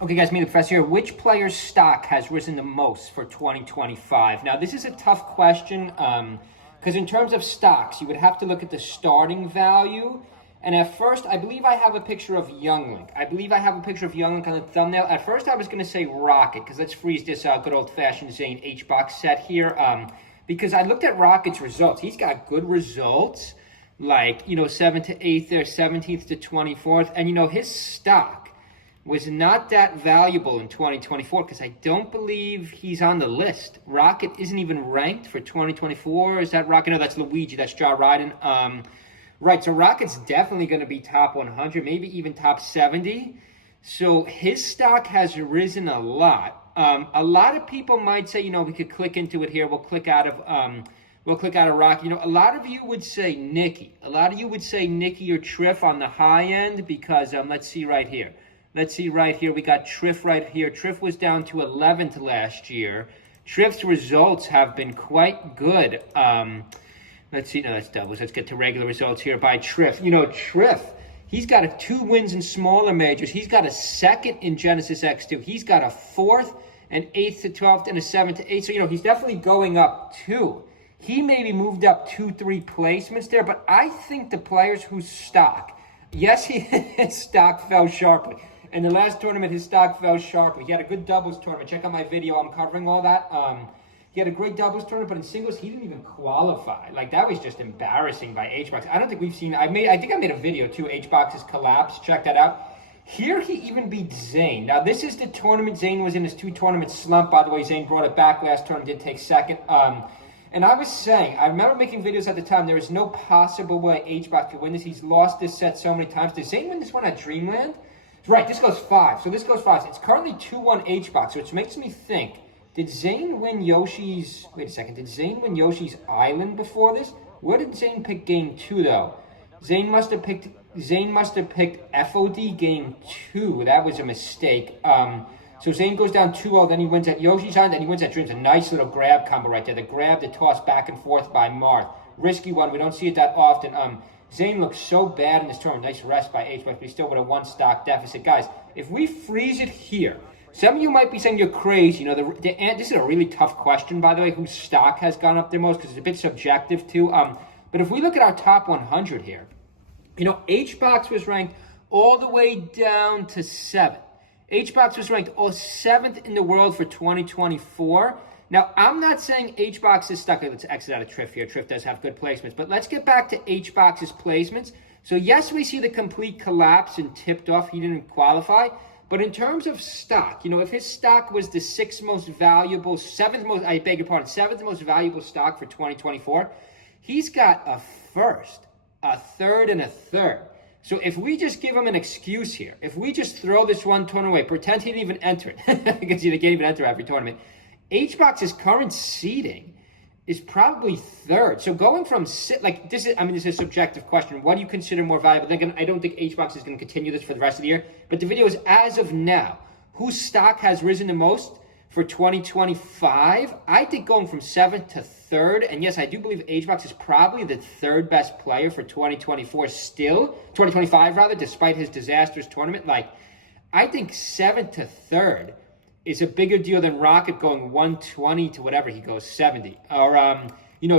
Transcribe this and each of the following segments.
Okay, guys, me the professor here. Which player's stock has risen the most for 2025? Now, this is a tough question because in terms of stocks, you would have to look at the starting value. And at first, I believe I have a picture of Younglink. I believe I have a picture of Younglink on the thumbnail. At first, I was going to say Rocket because let's freeze this good old-fashioned Zane H-box set here because I looked at Rocket's results. He's got good results, like, 7th to 8th there, 17th to 24th. And, his stock was not that valuable in 2024 because I don't believe he's on the list. Rocket isn't even ranked for 2024. Is that Rocket? No, that's Luigi. That's Jaw Ryden. Right, so Rocket's definitely going to be top 100, maybe even top 70. So his stock has risen a lot. A lot of people might say, we could click into it here. We'll click out of Rocket. A lot of you would say Nikki. A lot of you would say Nikki or Triff on the high end because let's see right here. We got Triff right here. Triff was down to 11th last year. Triff's results have been quite good. Let's see. No, that's doubles. Let's get to regular results here by Triff. Triff, he's got 2 wins in smaller majors. He's got a 2nd in Genesis X2. He's got a 4th, an 8th to 12th, and a 7th to 8th. So, he's definitely going up 2. He maybe moved up 2-3 placements there, but I think the players whose stock, yes, his stock fell sharply. In the last tournament, his stock fell sharply. He had a good doubles tournament. Check out my video. I'm covering all that. He had a great doubles tournament, but in singles, he didn't even qualify. Like, that was just embarrassing by H-Box. I don't think we've seen... I think I made a video, too. H-Box's collapse. Check that out. Here, he even beat Zane. Now, this is the tournament. Zane was in his 2-tournament slump. By the way, Zane brought it back last tournament. Did take 2nd. And I was saying, I remember making videos at the time. There is no possible way H-Box could win this. He's lost this set so many times. Did Zane win this one at Dreamland? Right, this goes 5. So this goes 5. It's currently 2-1 H-Box, which makes me think, did Zane win Yoshi's... Wait a second. Did Zane win Yoshi's Island before this? Where did Zane pick game 2, though? Zane must have picked FOD game 2. That was a mistake. So Zane goes down 2-0, then he wins at Yoshi's Island, then he wins at Dreams. A nice little grab combo right there. The grab, the toss back and forth by Marth. Risky one. We don't see it that often. Zane looks so bad in this tournament. Nice rest by H, but we still with a 1 stock deficit. Guys, if we freeze it here, some of you might be saying you're crazy. This is a really tough question, by the way, whose stock has gone up the most, because it's a bit subjective, too. But if we look at our top 100 here, H-Box was ranked all the way down to 7th. H-Box was ranked 7th in the world for 2024. Now, I'm not saying H-Box is stuck. Let's exit out of Triff here. Triff does have good placements. But let's get back to H-Box's placements. So, yes, we see the complete collapse and tipped off. He didn't qualify. But in terms of stock, if his stock was the 7th most valuable stock for 2024, he's got a 1st, a 3rd, and a 3rd. So if we just give him an excuse here, if we just throw this one tournament away, pretend he didn't even enter it, because he can't even enter every tournament, H-Box's current seeding is probably 3rd. So going from this is a subjective question. What do you consider more valuable? Again, I don't think H-Box is going to continue this for the rest of the year. But the video is as of now. Whose stock has risen the most for 2025? I think going from 7th to 3rd. And yes, I do believe H-Box is probably the 3rd best player for 2024 still. 2025 rather, despite his disastrous tournament. I think 7th to 3rd is a bigger deal than Rocket going 120 to whatever he goes, 70. Or,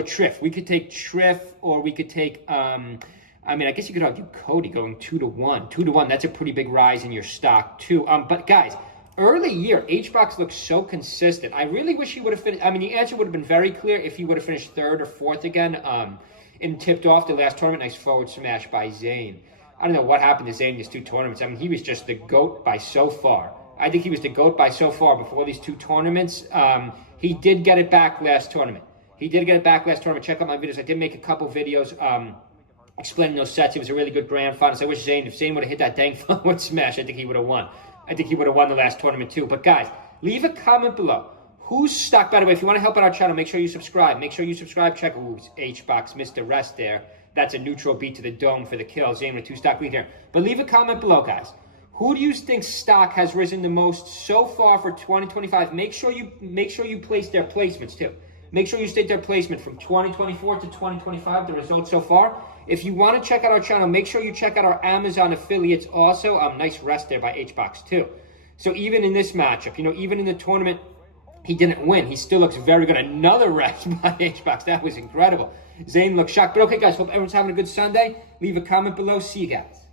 Triff. We could take Triff, or we could take, I guess you could argue Cody going 2-1. 2-1, that's a pretty big rise in your stock, too. But, guys, early year, H-Box looks so consistent. I really wish he would have finished. The answer would have been very clear if he would have finished 3rd or 4th again and tipped off the last tournament. Nice forward smash by Zane. I don't know what happened to Zane in these 2 tournaments. He was just the GOAT by so far. I think he was the GOAT by so far before these 2 tournaments. He did get it back last tournament. Check out my videos. I did make a couple videos explaining those sets. It was a really good grand finals. I wish if Zane would have hit that dang forward smash, I think he would have won. I think he would have won the last tournament too. But guys, leave a comment below. Who's stuck? By the way, if you want to help out our channel, make sure you subscribe. Check who's H-Box missed the rest there. That's a neutral beat to the dome for the kill. Zane with a 2-stock lead here. But leave a comment below, guys. Who do you think stock has risen the most so far for 2025? Make sure you place their placements too. Make sure you state their placement from 2024 to 2025, the results so far. If you want to check out our channel, make sure you check out our Amazon affiliates also. Nice rest there by H-Box too. So even in this matchup, even in the tournament, he didn't win. He still looks very good. Another rest by H-Box. That was incredible. Zane looks shocked. But okay, guys, hope everyone's having a good Sunday. Leave a comment below. See you guys.